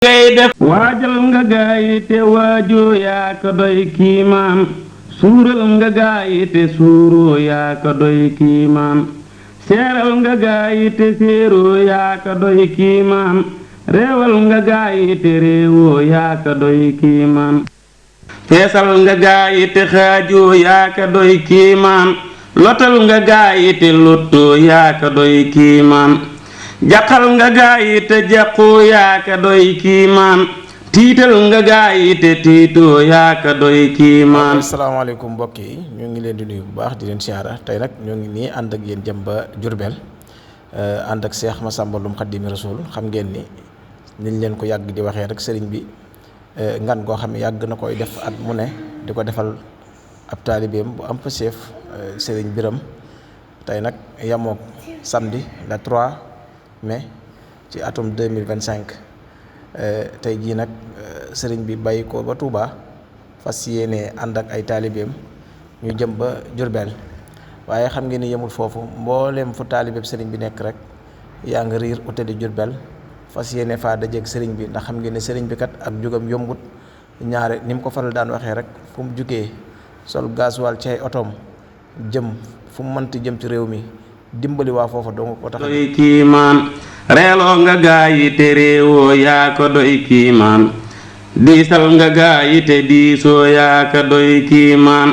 ngay def waajal nga gaayi te waajoo yaa ko doy kiimaan suural nga gaayi te suuroo yaa ko doy kiimaan seeral nga gaayi te séeroo yaa ko doy kiimaan reewal nga gaayi te réewoo yaa ko doy kiimaan feesal nga gaayi te xaajoo yaa ko doy kiimaan lotal nga gaayi te lottoo yaa ko doy kiimaan jaqal nga gaayi te jaqoo yaa ka doy kiimaan tiital nga gaayi te tiitoo yaa ka doy kiimaan. asalaamaaleykum mbokk yi ñu ngi leen di nuyu bu baax di leen siyaara tey nag ñoo ngi nii ànd ak yéen jëm ba Jurbel ànd ak Cheikh Massamba Loum Xaadimu Rasuul xam ngeen ni niñ leen ko yàgg di waxee rek sëriñ bi ngan goo xam ne yàgg na koy def at mu ne di ko defal ab taalibeem bu am pëseef sëriñ Biram tey nag yamook samedi le 3 mai ci atum 2025 tey jii nag sëriñ bi bàyyi ko ba Touba fas yéene ànd ak ay taalibeem ñu jëm ba Jurbel waaye xam ngeen ni yemul foofu mbooleem fu taalibeem sëriñ bi nekk rek yaa ngi riir utali Jurbel fas yéene faa dajeeg sëriñ bi ndax xam ngeen ne sëriñ bi kat ak jógam yombut ñaare ni mu ko faral daan waxee rek fu mu jugee sol gasoil ci ay otoom jëm fu mu mënti jëm ci réew mi dimbali waa foofa doo nga ko tax doy kiimaan reeloo nga gaayi te réewoo yaa ko doy kiimaan diisal nga gaayi te diisoo yaa ko doy kiimaan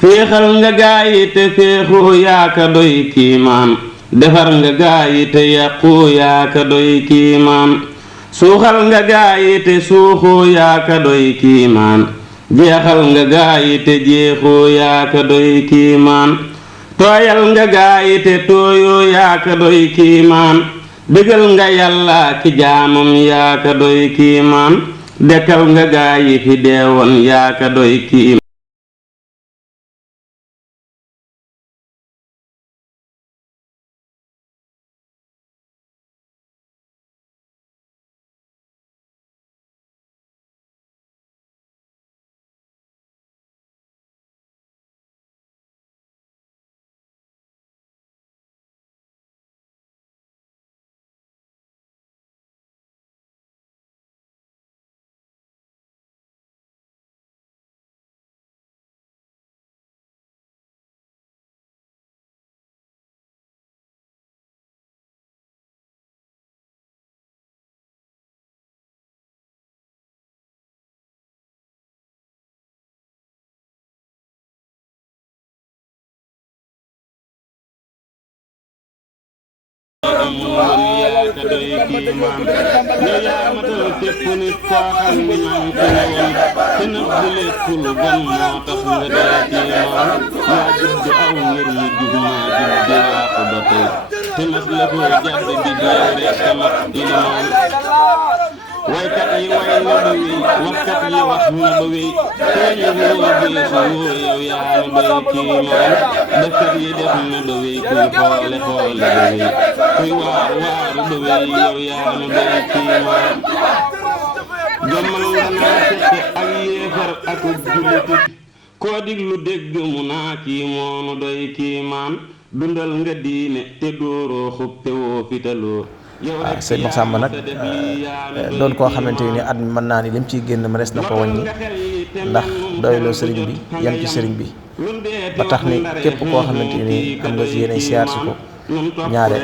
féexal nga gaayi te féexoo yaa ko doy kiimaan defar nga gaayi te yàqoo yaa ko doy kiimaan suuxal nga gaayi te suuxoo yaa ko doy kiimaan jeexal nga gaayi te jeexoo yaa ko doy kiimaan tooyal nga gaayi te tooyoo yaa ka doy kiimaan bégal nga yàlla ki jaamam yaa ka doy kiimaan dekkal nga gaayi fi deewoon yaa ka doy kiimaan yaa ka doy kiimaan yow yaa matal képp nit koo xam ni man ko woon te nëbb lépp lu bon moo tax nga doy kiimaan yaa judd aw ngir yi jub maa judd di waaxu ba tey te mas la koo jàdd di jeew rek te mat ilimaan waykat yi way na ba wéy waxkat yi wax na ba wéy teeñu wóolu beesu woo yow yaa nu doy kiimaan defkat yi def na ba wéy kuy xoole xoole ba wéy kuy waaru waaru ba wéy yow yaa nu doy kiimaan jommal nga naa fekk ak yéefar ak jullit koo diglu dégg mu naa kii moonu doy kiimaan dundal nga diine te dóoroo xuppe woo fitaloo sëñ Massamba nag doon koo xamante ni at mi mën naa ni lim ciy génn mënees na ko wàññi ndax doyloo sëriñ bi yem ci sëriñ bi ba tax ni képp koo xamante ni am nga ci yéenay siyaar si ko ñaare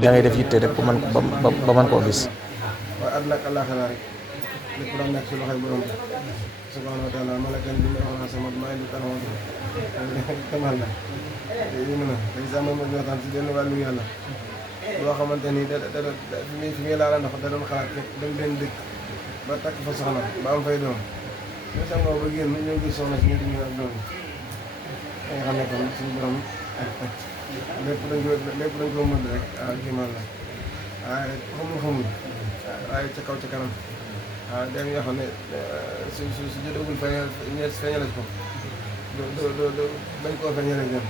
da ngay def yitte rek ba mën koo gis. waaye àdduna ak àllaaxira rek lépp daan nekk ci loxoy borom bi subhaanahu wa taala malakan bi may wax sama maa ngi taxaw demal na yi mën a day sama mo ñootaan ci benn wàllu yàlla loo xamante ni fi muy laala ndox da doon xalaat képp dem benn dëkk ba takk fa soxna ba am fay doom ñu sangoo ba génn ñëw gis soxna si ñu di ñu ak doom yi nga xam ne kon suñu borom lépp dañ ko mën rek waaw kiimaan la waaye xamul waaye ca kaw ca kanam waaw dem yoo xam ne su jotagul feeñale ko do bañ koo feeñale jëm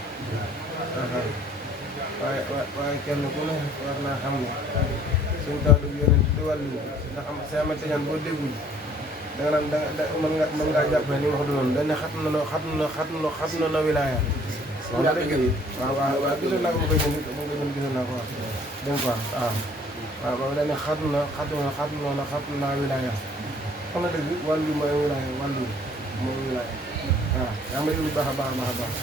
waaye kenn ku ne war naa xam ne suñu taw du yónent di wàllu ndax am sa amante ñaan boo déggul da nga naan mën ngaa jàpp ne ni wax du noonu dañ ne xat na wilaaya waaw dëgg yi waaw gisoon naa ko mu koy jënd gisoon naa ko waaw dégg nga waaw waaw ba dañ ne xatu naa wilaaya xam na dëgg wàllu mooy wilaaya wàllu mooy wilaaya waaw yaa ngi lu baax a baax a baax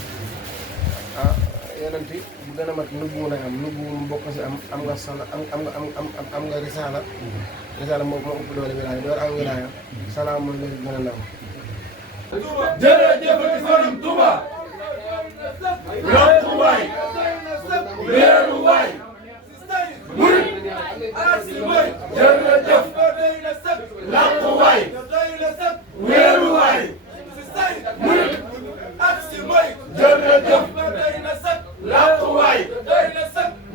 ah yonent bu gën a mat nubbu lay am nubbu mbokk si am nga sala am nga risaala risaala moo ëpp doole wilaaya door am wilaaya salaam mooy léegi gën a ndaw jërëjëf Sëriñ Tuuba yokku waay weeru waay murit jërëjëf lakku waay weeru waay murit jërëjëf lakku waay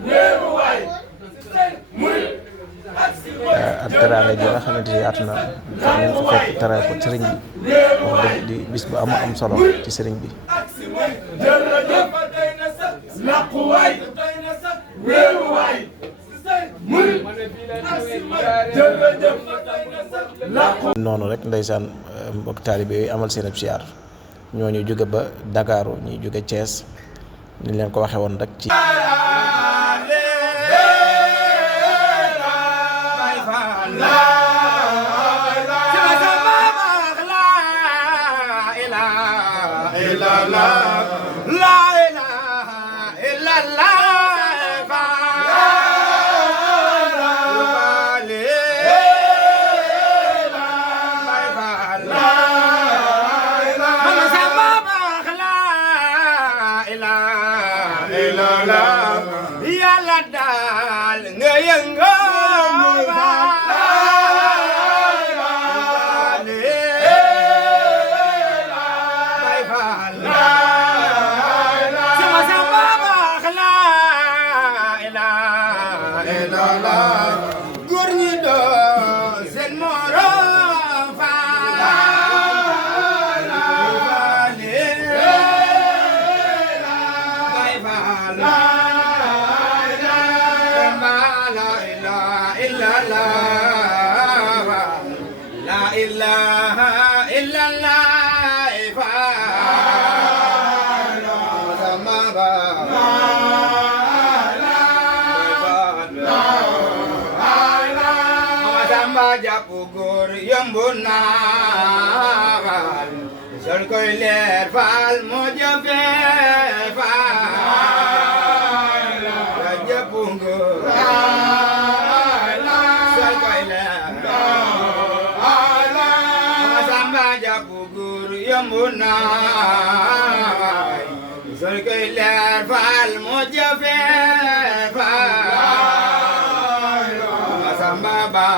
weeru waay murit ak teraanga ji nga xamante ni yaatu na ñu ko fekk teral ko sëriñ bi wax dëgg di bis bu am solo ci sëriñ bi. jërëjëf lakku waay weeru waay murit jërëjëf lakku noonu rek ndeysaan mbokk taalibe yooyu amal seen ab siyaar ñooñu jóge ba Dakaaru ñuy jóge Thiès ni leen ko waxee woon rek ci Yàlla daal nga yëngoo góor ñi doon seen morom faal bay faal la ilaha illallah faal sama ba jàpp góor yomb naa sol koy leer faal moo jafe faal jàpp góor sol koy leer Samba jàpp góor yomb naa sol koy leer faal moo jafe faal Samba ba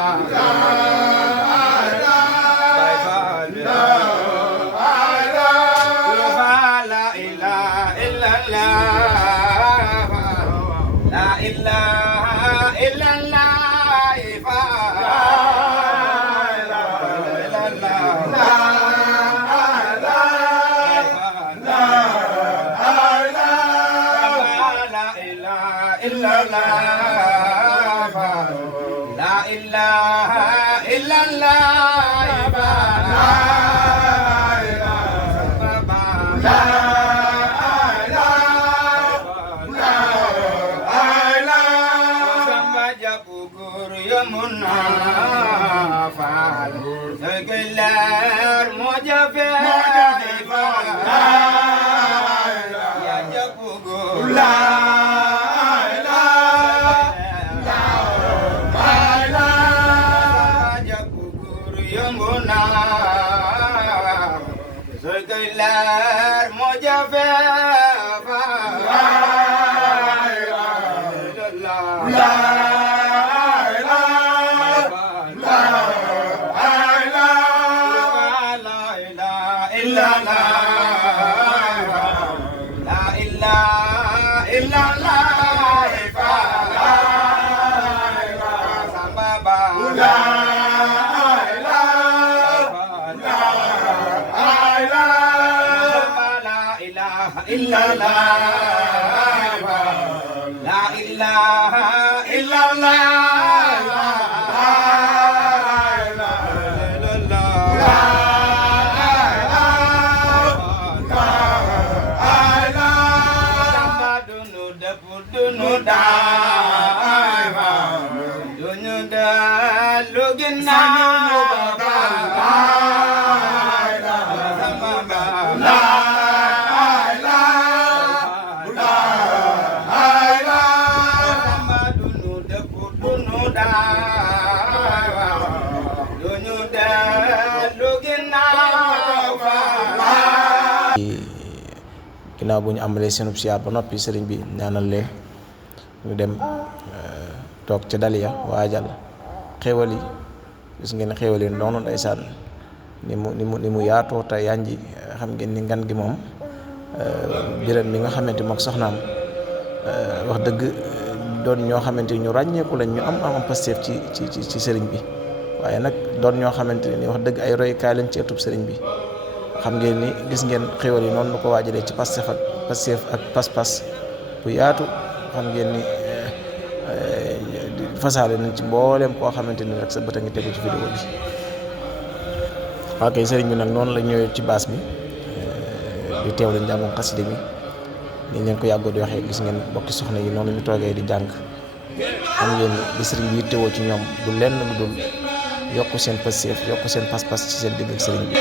ginnaaw bu ñu amalee seenub siyaar ba noppi sëriñ bi ñaanal leen ñu dem toog ca daliya waajal xéwal yi gis ngeen xéwal yi noonu ndeysaan ni mu yaatoo te yanji xam ngeen ni ngan gi moom biram mi nga xamante mook soxnaam wax dëgg doon ñoo xamante ni ñu ràññeeku lañ ñu am pasteef ci sëriñ bi waaye nag doon ñoo xamante ni wax dëgg ay royukaay lañ ci ëttub sëriñ bi xam ngeen ni gis ngeen xéwal yi noonu nu ko waajalee ci pasteef ak pas-pas bu yaatu xam ngeen ni fasaale nañ ci mbooleem koo xamante ni rek sa bët a ngi tegu ci vidéo bi. waa kay sëriñ bi nag noonu la ñëwee ci baas bi di teew la njàngum xasida mi ni leen ko yàggoo di waxee gis ngeen bokki soxna yi noonu ñu toogee di jàng xam ngeen ni di sëriñ bi yittewoo ci ñoom du lenn lu dul yokku seen pasteef yokku seen pas-pas ci seen digg ak sëriñ bi.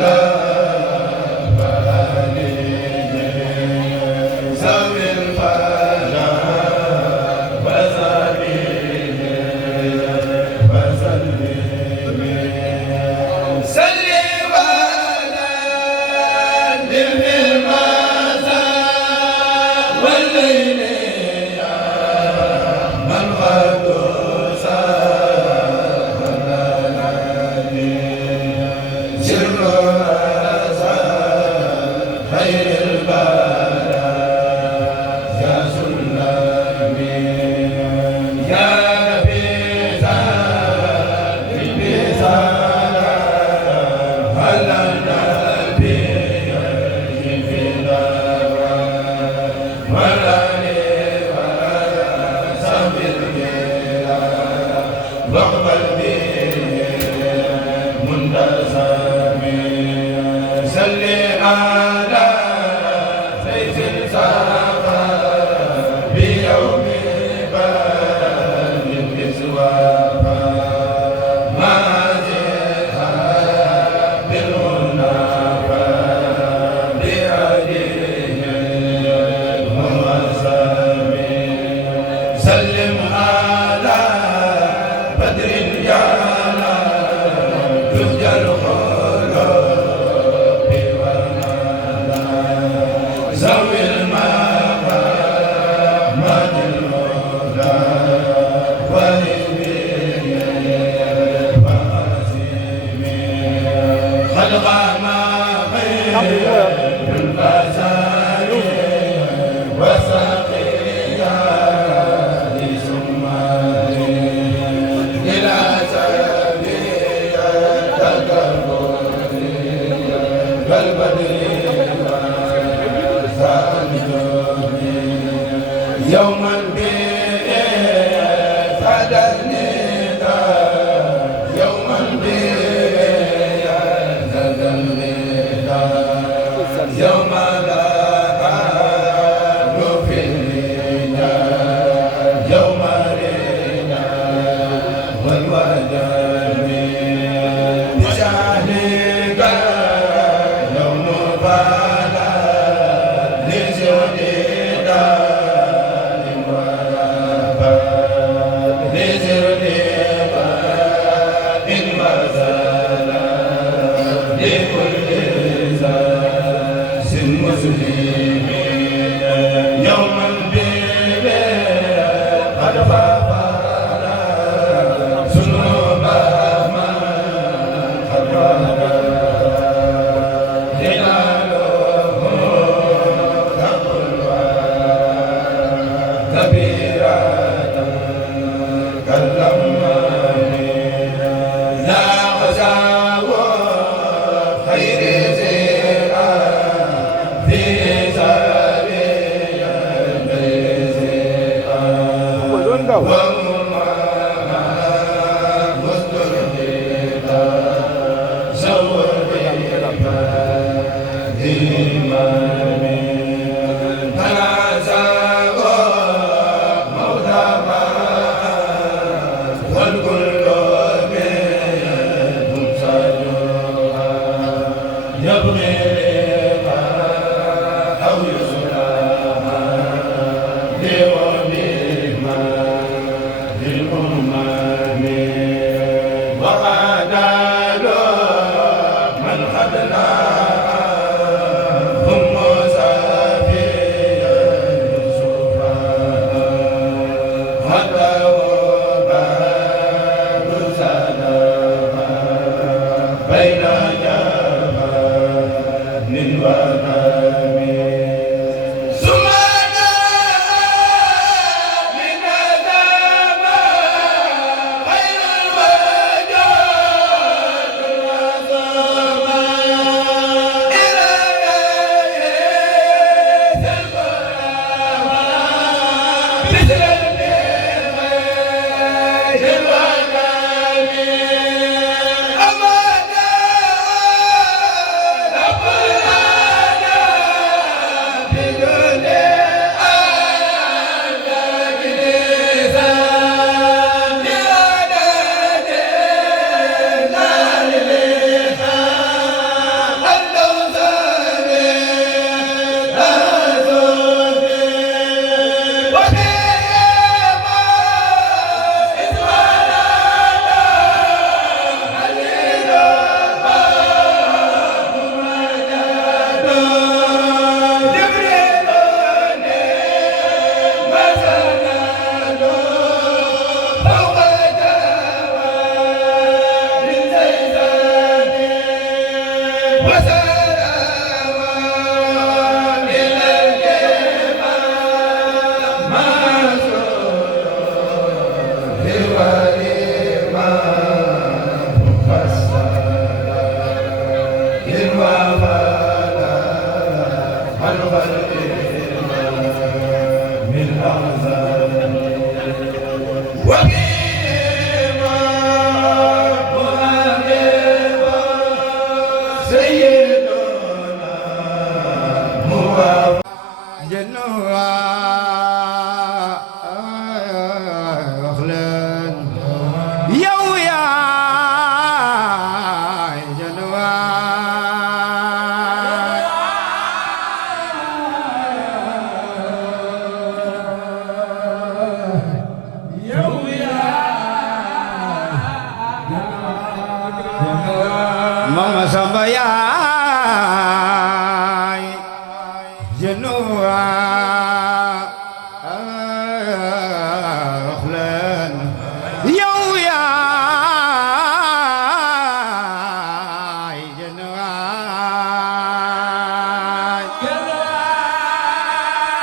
la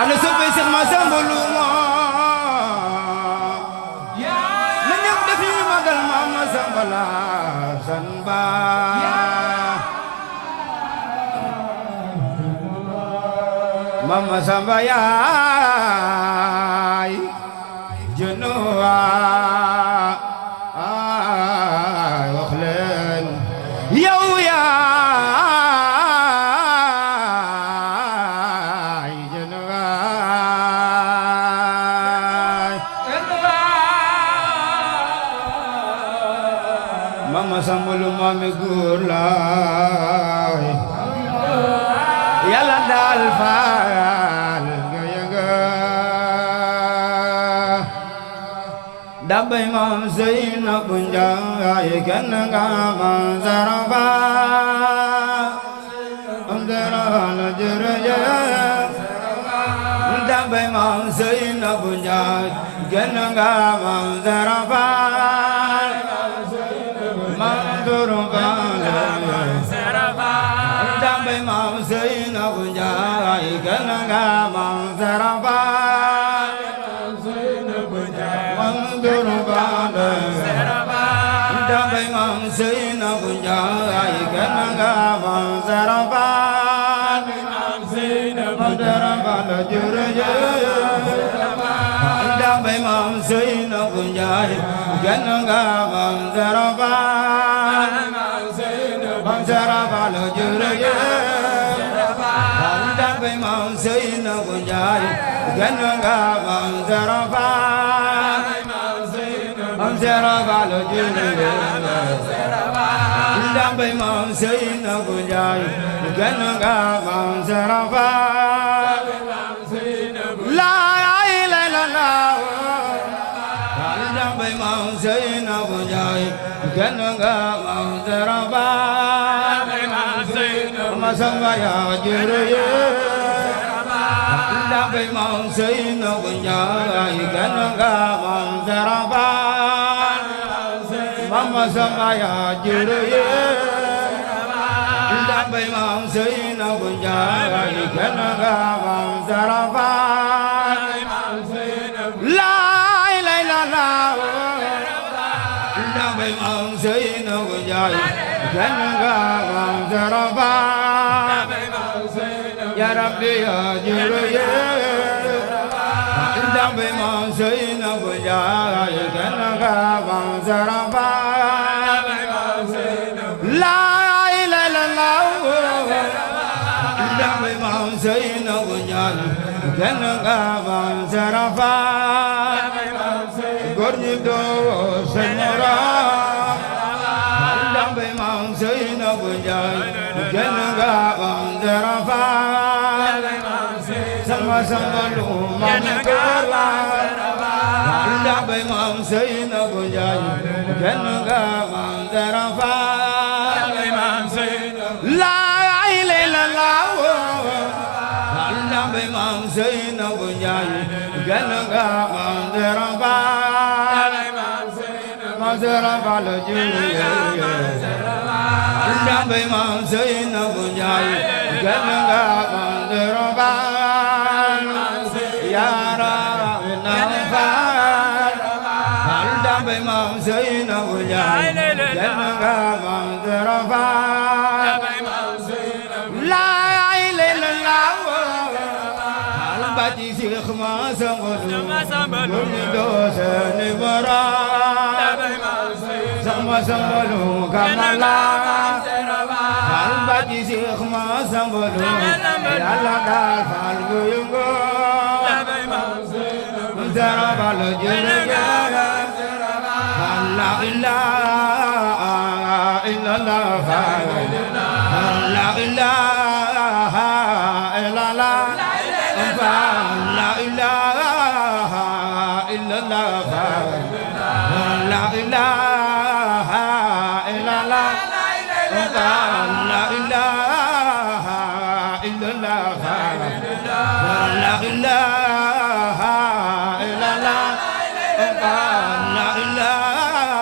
ana soppe Seex Masamba Lu na ñëpp def yi magal Maam Masamba la san ba Maam Masamba yaay jënuwa wax leen yow yaay jënuwa Maam Masamba Lu maami góor laay yàlla daal faal nga yëga dabay Maam Seynabu Njaay kenn nga Maam Sarafa am dara la jërëjëf dabay Maam Seynabu Njaay kenn nga Maam Sarafa Maam Sarafa dabay Maam Seynabu Njaay kenn nga Maam Sarafa dabay Maam Seynabu Njaay kenn nga Maam Sarafa Maam Sarafa la jërëjëf dabay Maam Seynabu Njaay kenn nga Maam Sarafa Maam Sarafa la jërëjëf dabay Maam Seynabu Njaay kenn nga Maam Sarafa Maam Sarafa la jërëjëf dabay Maam Seynabu Njaay kenn nga Maam Sarafa laa ilaaha illallaah dabay Maam Seynabu Njaay kenn nga Maam Sarafa Masamba yaa jërëjëf dabay Maam Seynabu Njaay kenn nga Maam Sarafa Masamba yaa jërëjëf dabay Maam Seynabu Njaay kenn nga Maam Sarafa laa ilaaha illallaah dabay Maam Seynabu Njaay kenn nga Maam Sarafa ya Rabbi yaa jërëjëf dabay Maam Seynabu Njaay kenn nga Maam Sarafa laa ilaaha illallaah dabay Maam Seynabu Njaay kenn nga Maam Sarafa góor ñi doo seen morom dabay Maam Seynabu Njaay kenn nga Maam Sarafa sama Samba Lu maami góor la dabay Maam Seynabu Njaay kenn nga Maam Sarafa laa ilaaha illallaah dabay Maam Seynabu Njaay kenn nga Maam Sarafa Maam Sarafa la jërëjëf dabay Maam Seynabu Njaay kenn nga Maam Sarafa yaa Rabbi naam faal dabay Maam Seynabu Njaay kenn nga Maam Sarafa laa ilaaha illallaah bati Seex Masamba Lu doo seeni morom Masamba Lu kamala bati Seex Masamba Lu yàlla daal faal bu yëngu Sarafa la jërëjëf la ilaha illallah la ilaha illallah la ilaha illallah la ilaha illallah la ilaha illallah la ilaha illallah la ilaha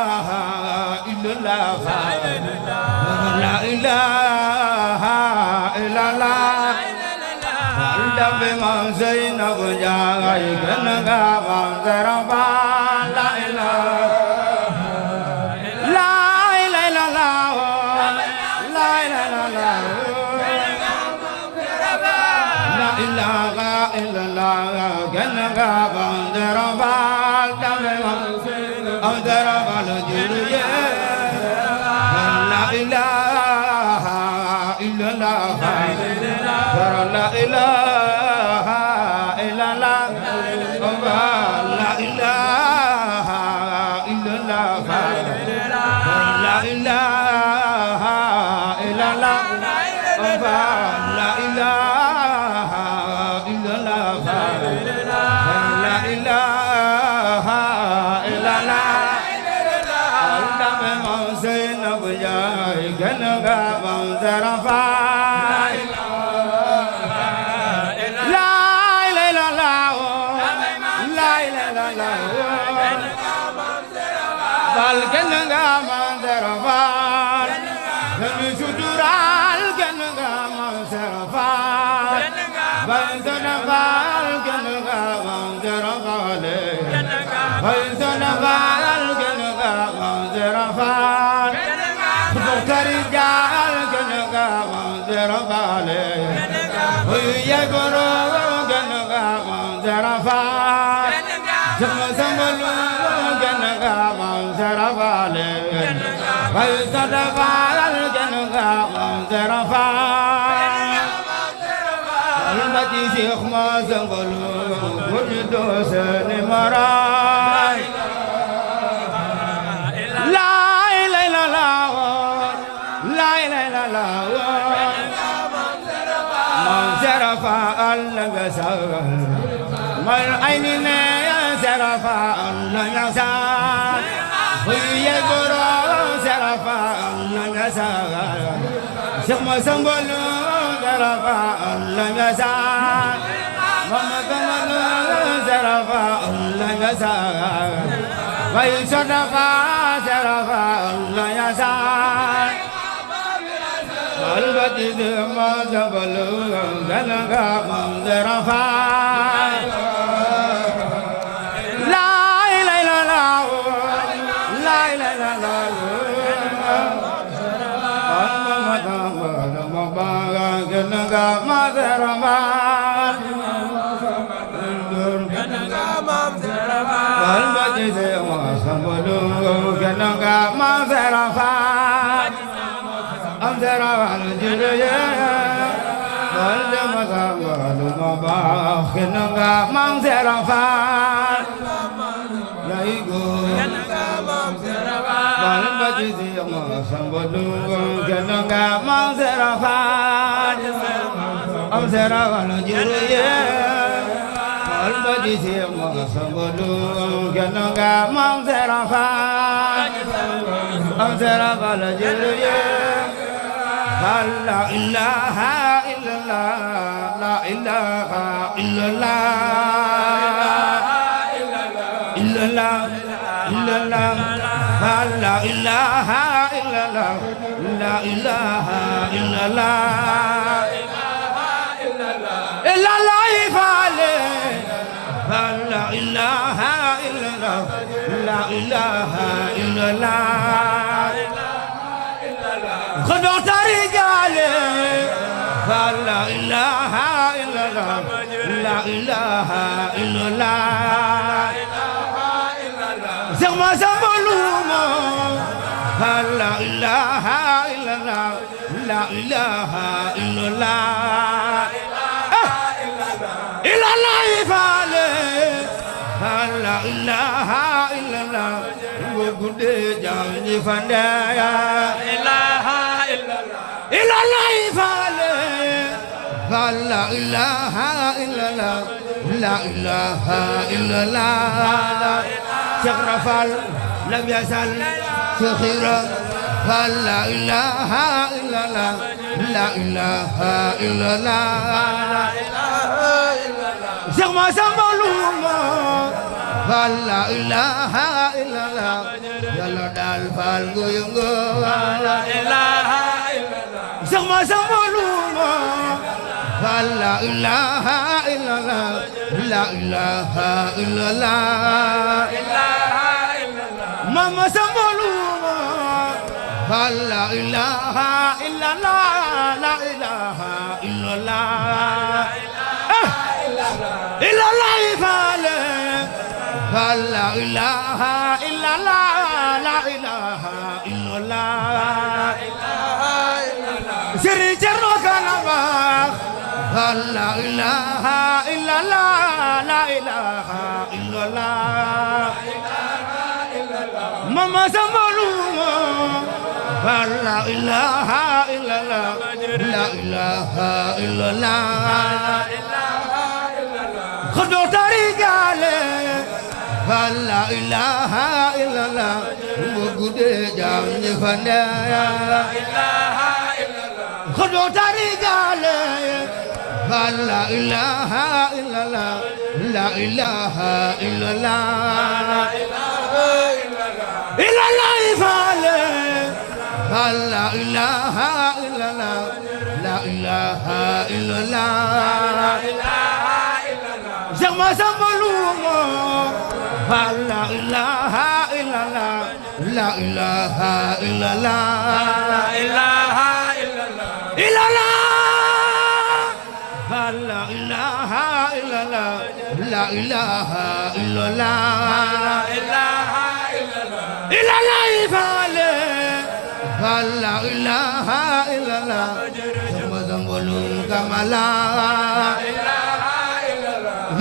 illallah la ilaha illallah dambe mam Zeynabu Njaay gën nga mam Zara Faal la ilaha la ilaha la ilaha la ilaha illallah gën nga mam Zara Faal dambe mam Zara Faal jurye la ilaha illallah la ilaha illallah la ilaha illallah la ilaha illallah la ilaha illallah la ilaha illallah Dame mam Zeynabu Njaay gën nga mam Zara Faal Faal gën nga mam Zara Faal dañu sutural gën nga mam Zara Faal Baay Zara Faal gën nga mam Zara Faal Baay Zara Faal gën nga mam Zara Faal Bokari Jaal gën nga mam Zara Faal Oye goro gën nga mam Zara Faal Sama sambalu gën nga mam Zara Faal Baay Zara Faal gën nga mam Zara Faal Almati Seex ma sambalu gurju doosani maraay La ilaha illallah La ilaha illallah mam Zara Faal nga sagal mal ayni ne Zara Faal nga sagal Oye goro Zara Faal nga sagal Seex ma sambalu Zara Faal nga sagal mama kamalu Zara Faal nga sagal Baay Sadaqa Zara Faal nga sagal albati de ma sambalu gën nga mam Zara Faal la ilaha illallah la ilaha illallah mama kamalu mama gën nga mam Zara Faal albati de ma sambalu gën nga mam Zara Faal am Zara Faal jurye walde ma sambalu ma baax gën nga mam Zara Faal lay góor albati de ma sambalu gën nga mam Zara Faal am Zara Faal jurye albati de ma sambalu gën nga mam Zara Faal am Zara Faal jurye la ilaha illallah la ilaha illallah illallah illallah la ilaha illallah la ilaha illallah illallah ifale la ilaha illallah la ilaha illallah خذوا رجالي فلا إله إلا الله لا إله إلا الله سما سمولوما فلا إله إلا الله لا إله إلا الله إلا الله فلا فلا إله إلا الله وقد جاني فندايا إله إلا الله فلا إله إلا الله لا إله إلا الله شغرف لم يزل سخيرا فلا إله إلا الله لا إله إلا الله شغما سمولوما فلا إله إلا الله يلا دال فالغو ينغو لا إله إلا الله شغما سمولوما لا إله إلا الله لا إله إلا الله ماما سمولوما لا إله إلا الله لا إله إلا الله إلا الله فلا إله إلا الله لا إله إلا الله سري جرك نبأ لا إله إلا الله لا إله إلا الله ماما سمولوما لا إله إلا الله لا إله إلا الله خذوا طريقالي لا إله إلا الله وجود جام فنا لا إله إلا الله خذوا طريقالي لا إله إلا الله لا إله إلا الله إلا الله لا إله إلا الله لا إله إلا الله زما زملوما لا إله إلا الله لا إله إلا الله لا إله إلا الله إلا الله لا إله إلا الله لا إله إلا الله لا إله إلا الله إلا الله لا إله إلا الله زما زملوما كما لا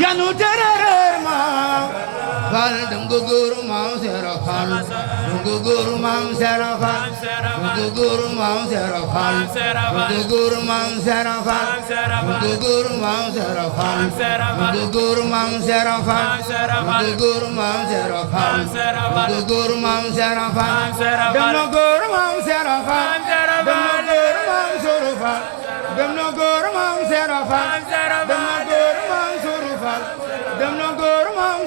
يا نوترر ما فال دمغور ما سرفال دمغور ما سرفال دمغور ما سرفال دمغور ما سرفال دمغور ما سرفال دمغور ما سرفال دمغور ما سرفال دمغور ما سرفال دمغور ما سرفال دمغور ما سرفال دمغور ما سرفال دمغور ما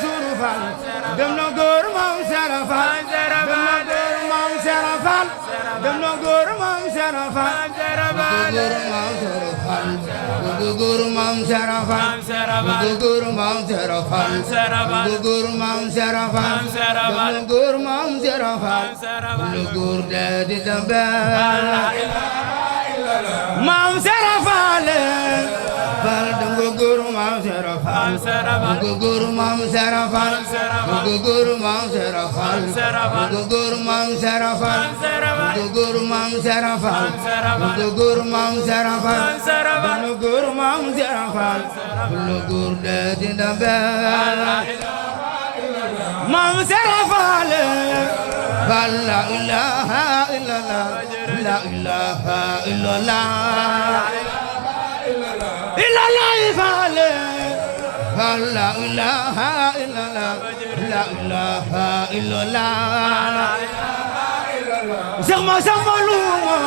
سرفال dem na góor maam Serafal dem na góor maam Serafal dem na góor maam Serafal góor maam Serafal góor maam Serafal góor maam Serafal góor maam Serafal lu góor de di dembe maam Serafal fal dango guru mam serafal guru mam serafal guru mam serafal guru mam serafal guru mam serafal guru mam serafal guru mam serafal guru de dindabe mam serafal la ilaha illallah la ilaha illallah إلا الله فعله لا إله إلا الله لا إله إلا الله زما زملوما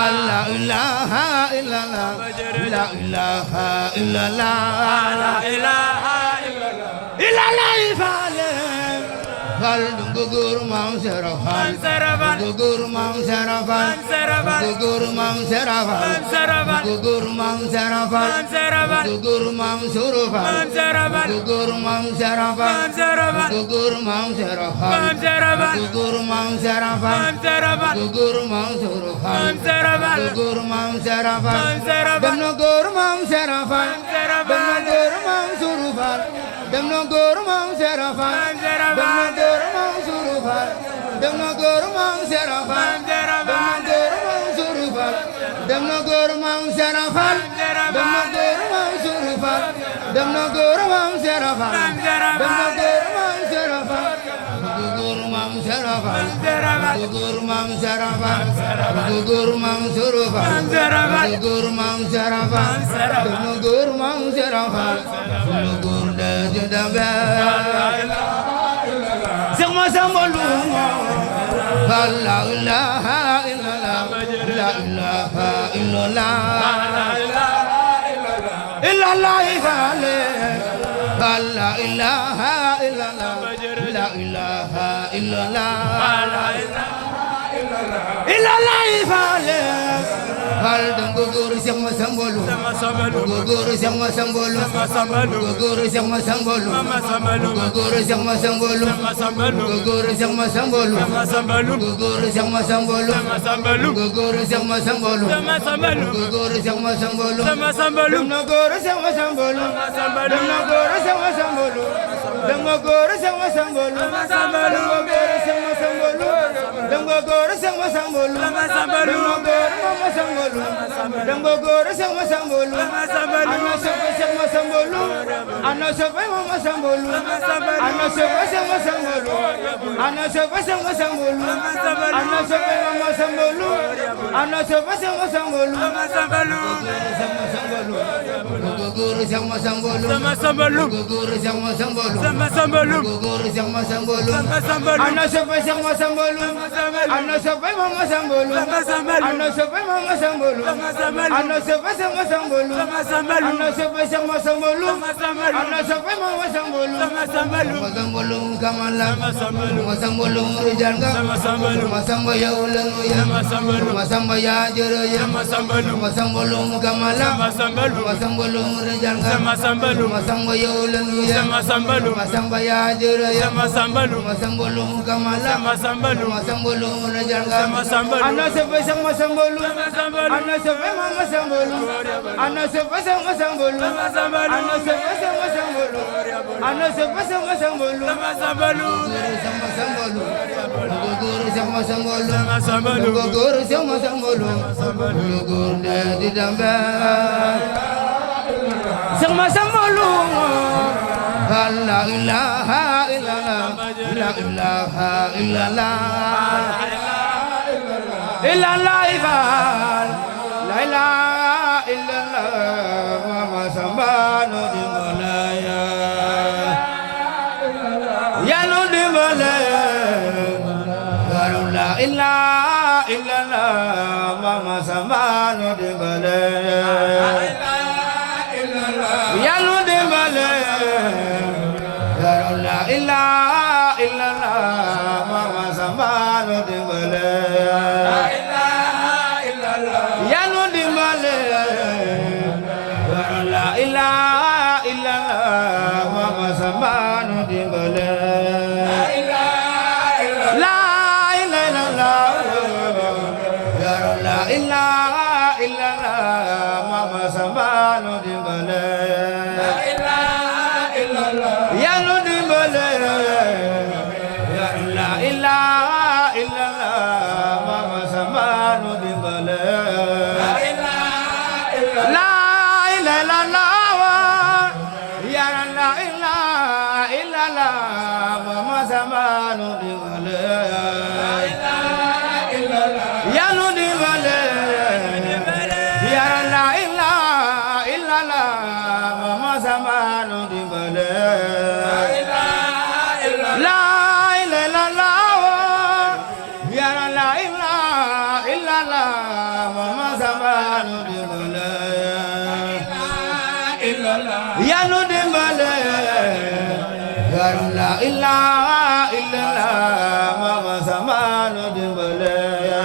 لا إله إلا الله لا إله إلا الله لا إله إلا الله فعله fal guru mam serafal guru mam serafal guru mam serafal guru mam serafal guru mam surufal guru mam serafal guru mam serafal guru mam serafal guru mam surufal guru mam serafal dem na guru mam serafal dem na guru mam surufal dem na guru mam serafal dem na góor maam serafal dem na góor maam serafal dem na góor maam serafal dem na góor maam serafal góor maam serafal góor maam serafal góor maam serafal góor maam serafal dem na góor maam serafal góor de dembe زما زملوما لا إله إلا الله لا إله إلا الله إلا الله لا إله إلا الله لا إله إلا الله إلا الله Fall dango góor Seex Masambolu góor Seex Masambolu góor Seex Masambolu góor Seex Masambolu góor Seex Masambolu góor Seex Masambolu góor Seex Masambolu góor Seex Masambolu dem na góor Seex Masambolu dem na góor Seex Masambolu dem na góor Seex Masambolu dem na góor Seex Masambolu dem na góor Seex Masambolu dem na góor Masambolu dem na góor Seex Masambolu ana soppe Seex Masambolu ana soppe Masambolu ana soppe Seex Masambolu ana soppe Seex Masambolu ana soppe Masambolu ana soppe Seex Masambolu góor Seex Masambolu góor Seex Masambolu góor Seex Masambolu ana soppe Seex Masambolu ana soppe Masambolu ana soppe Masambolu ana soppe Seex Masambolu ana soppe Seex Masambolu ana soppe Masambolu Masambolu kamala Masambolu rijanga Masamba yow la nuya Masamba ya jere ya Masambolu kamala Masambolu rijanga Masamba yow la nuya Masamba ya jere ya Masambolu kamala Masambolu rijanga ana soppe Seex Masambolu ana soppe Masambolu ana soppe Seex Masambolu ana soppe Seex Masambolu ana soppe Seex Masambolu góor Seex Masambolu góor Seex Masambolu góor de di dambe Seex Masambolu la ilaha illallah la ilaha illallah illallah la ilaha illallah Mama Samba no dimbalaya ya no dimbalaya la ilaha illallah Mama Samba no dimbalaya ya no dimbalaya la ilaha illallah Mama Samba no dimbalaya ya no dimbalaya la ilaha illallah Mama Samba no dimbalaya la ilaha illallah la ilaha illallah Mama Samba no dimbalaya ya no dimbalaya la ilaha illallah Mama Samba no dimbalaya la ilaha ya la ilaha illallah Mama Samba no dimbalaya ya no dimbalaya ya la ilaha illallah Mama Samba no dimbalaya la ilaha ya la ilaha illallah Mama Samba no dimbalaya ya no dimbalaya ya la ilaha illallah Mama Samba no dimbalaya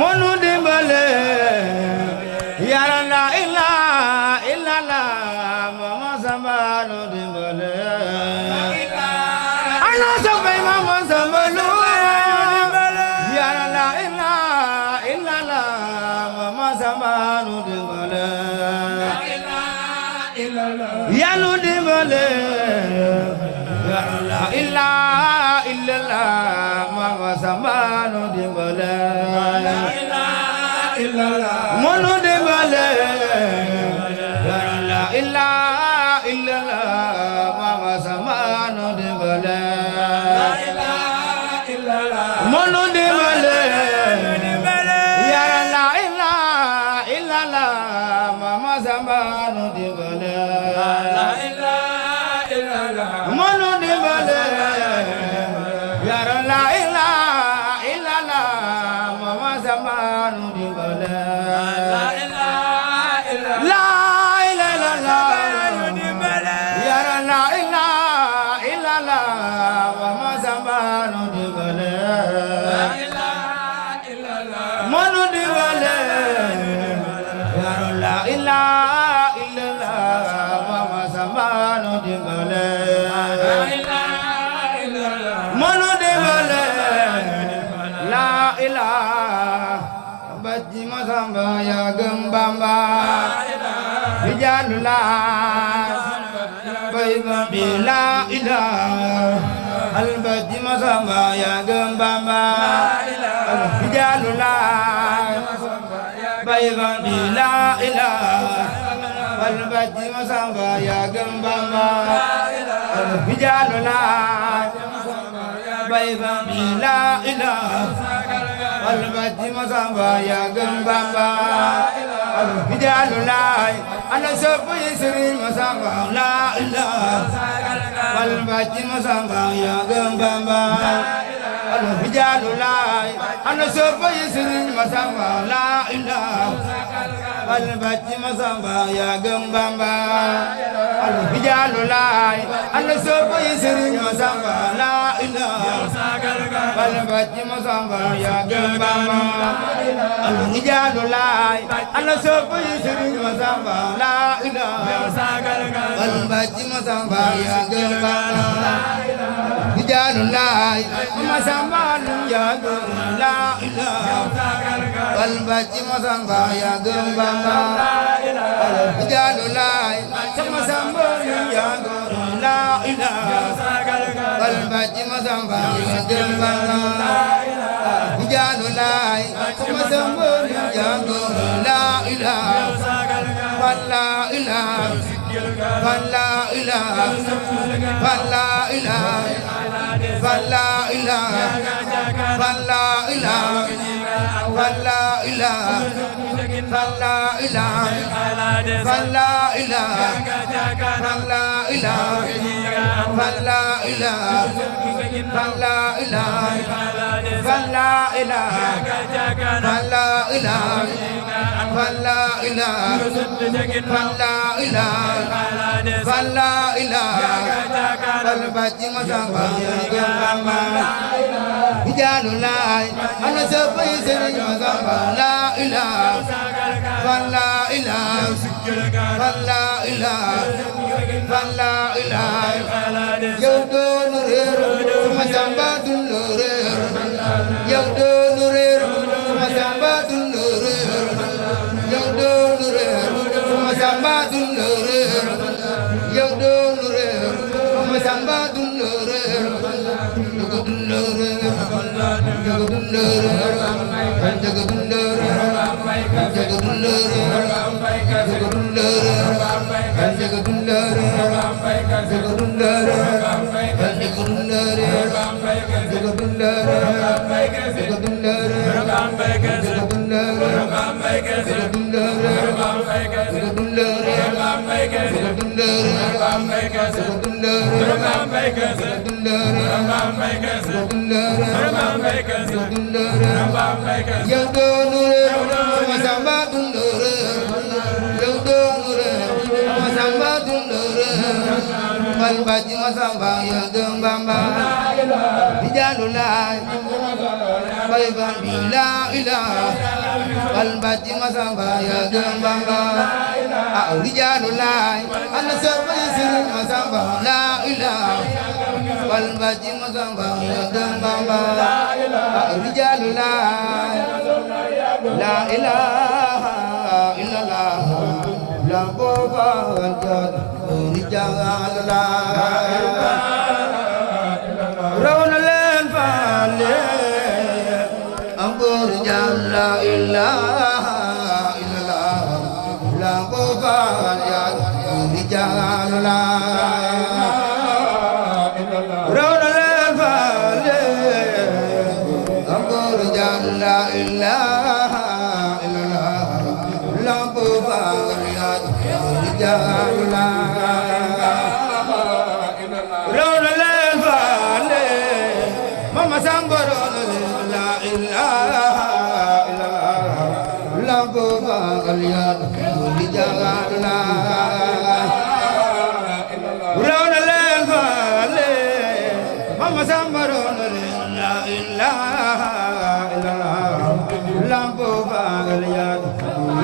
monu dimbalaya ya la ilaha illallah Mama Samba no dimbalaya ana soppe Mama Samba lu ya la ilaha illallah Mama Samba no dimbalaya ya no dimbalaya ya la ilaha illallah Mama Samba no dimbalaya monu dimbalaya ya la ilaha illallah Mama Samba no dimbalaya monu dimbalaya ya la ilaha illallah Mama Samba no dimbalaya monu dimbalaya ya la ilaha illallah Mama Samba no dimbalaya manu digale yaro la ilaha illallah mama samba nu digale la ilaha illallah manu digale la ilaha baji masamba ya gembamba rijalullah bayga bila ilaha albaji masamba ya gembamba rijalullah bayga bila ilaha albaji masamba ya gembamba rijalullah bayga bila ilaha albaji masamba ya gembamba rijalullah ana sopu Sëriñ Masamba la ilaha albaji masamba ya gembamba rijalullah ana sopu Sëriñ Masamba la ilaha albaji masamba ya gembamba rijalullah ana sopu Sëriñ Masamba la ilaha albaji masamba ya gembamba rijalullah ana sopu Sëriñ Masamba la ilaha albaji masamba ya gembamba rijalullah masamba ya la ilaha albaji masamba ya gembamba rijalullah masamba ya la ilaha albaji masamba ya gembamba rijalullah masamba ya la ilaha la ilaha la ilaha la ilaha la ilaha la ilaha la ilaha la ilaha la ilaha la ilaha la ilaha la ilaha la ilaha la ilaha فلا إله فلا إله فلا إله الباجي مسامع يجمع رجالنا أنا سبي سري مسامع لا إله فلا إله فلا إله فلا إله يودون نور مسامع نور يودون نور مسامع نور Masamba dunure, yow dunure, masamba dunure, yow dunure, yow dunure, yow dunure, yow Albaji masamba ya gembamba rijalullah bayga bila ilaha albaji masamba ya gembamba rijalullah ana sabbi Sëriñ Masamba la ilaha albaji masamba ya gembamba rijalullah la ilaha illallah la boba rawana leen faale ambur jalla ilaha illallah la boba ya rijalla rawana leen faale ambur jalla ilaha illallah la boba ya rijalla Lambo